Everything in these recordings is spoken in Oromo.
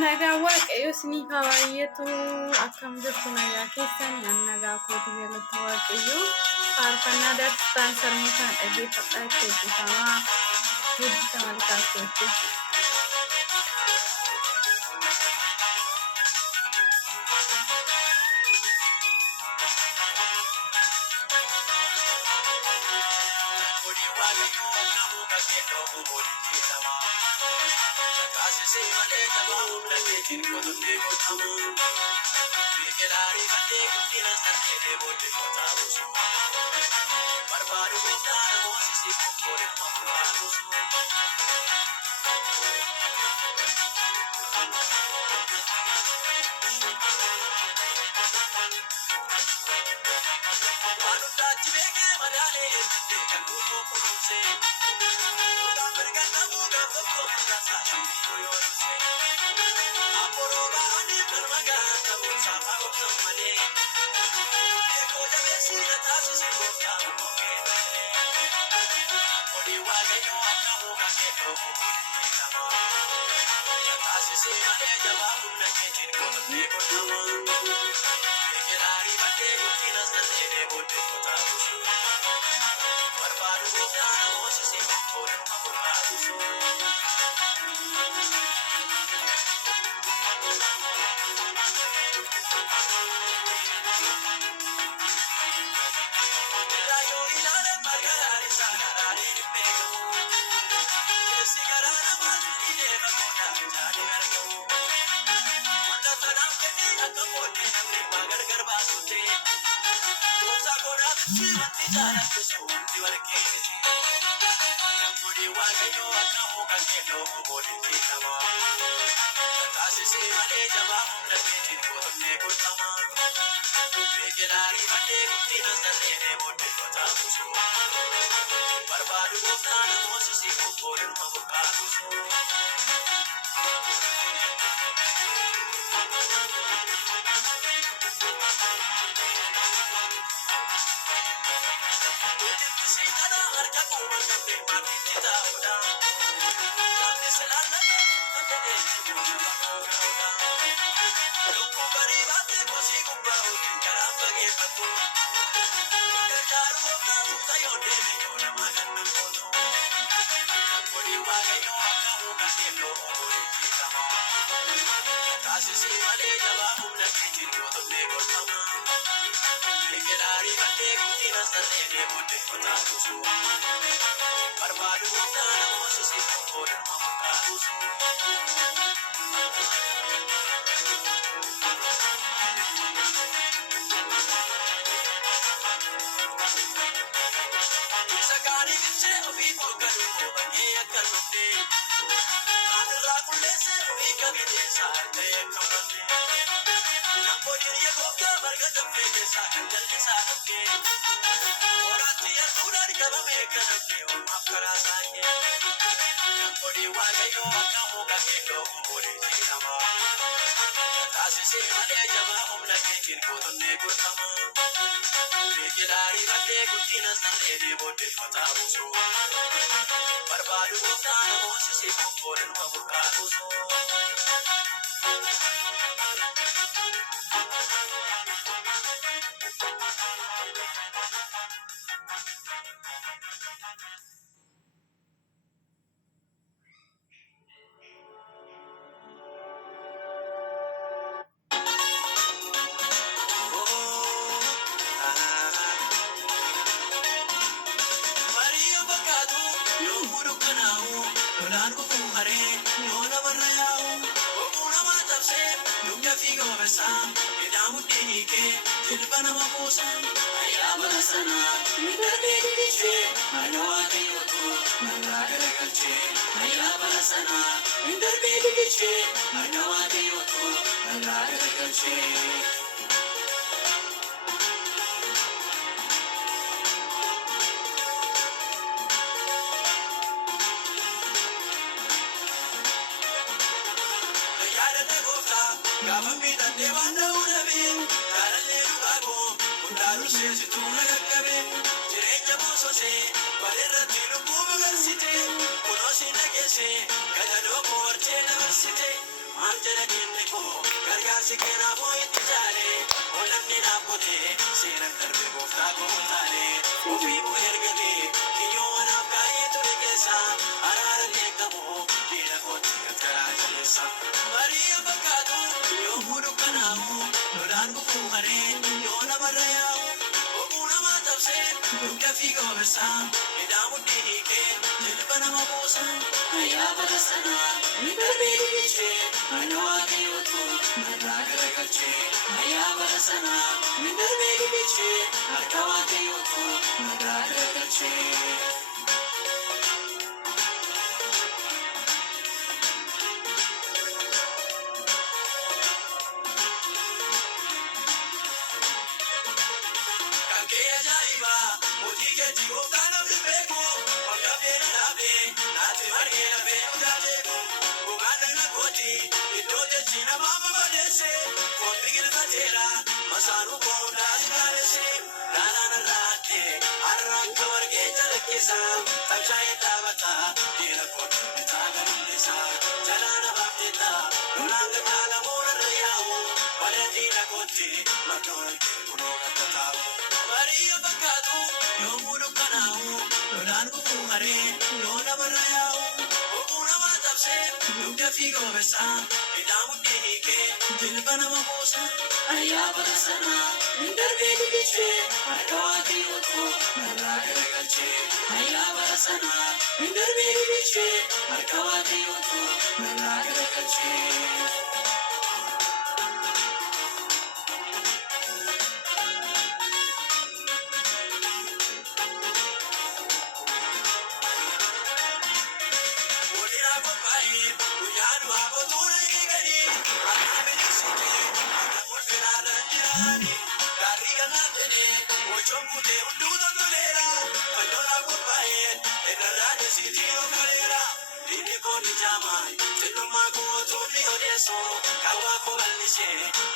Nagaa waaqayyo isiniif haa baay'atu. Akkam jirtu nagaa keessanii? Ani nagaa kooti jalatti waaqayyo. Faarfannaa darsisaan sarmuu kana dhaggeeffadhaa itti hojjetamaa. Hedduu malkaa kootti. Manjana dinne ko gargaarsi keenaa boo'itti jaale olamni naafkote seenan darbe gooftaa gootaale ofii buu ergatee kiyyoo wanaaf kaayee ture keessa araara leekamoo diina kootti gargaraa jaleessa marii fakkaatu yommuu dukkanaa'u lolaan gufuu maree yoo namarra yaa'u oguu namaa tabsee dugda fiiga obersaa hidhaa mudhii hiikee jilba nama buusa ayyaa bara sanaa ni darbee dhiichee akka waaqayyootu narraa garagalchee ayyaa bara sanaa ni darbee dhiichee akka waaqayyootu narraa garagalchee. Masanu konda sikalese, rana na rate, arranka warge jalakesa, tabshaya tabata, dira kotu bitaga nilesa, jalana bapteta, nulanga kala mona rayao, walatina koti, makora ke kunoga katao. Maria bakatu, yomudu kanao, nulan kufu mare, yona barayao, oguna matapse, nukta figo besa, idamu dihike, jilbana mabosa. Ayyaa bara sanaa ni darbee dhiichee akka waaqayyootu narraa garagalchee. Ayyaa bara sanaa ni darbee dhiichee akka waaqayyootu narraa garagalchee. Walirraa qophaa'ee guyyaa du'aa bootuun eeganii akka miliksitee. Gariga na tene, ochomu de undudo tolera, pandora kupae, enarade sitio kalera, dini koni jamai, tenu mago tumi odeso, kawa kobalise,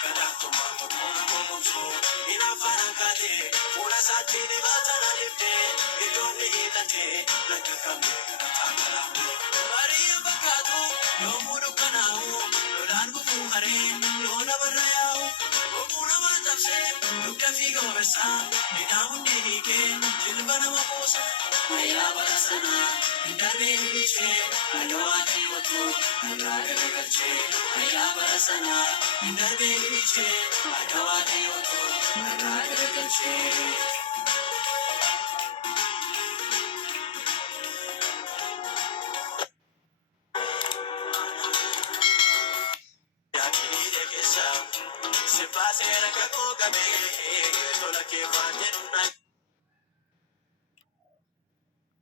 kadakto mago tona momso, ina farankate, una satini batana lifte, idoni hitate, nakakame katamala. Maria bakatu, yomudu kanao, lolan kufu hare, yona barayao. Dugda fiiga obersaa, hidhaa mudhii hiikee, jilba nama buusa. Ayyaa bara sanaa, hin darbee dhiichee, akka waaqayyootu narraa garagalchee. Ayyaa bara sanaa, hin darbee dhiichee, akka waaqayyootu narraa garagalchee. Se pase la cacoca me, tola que va a tener una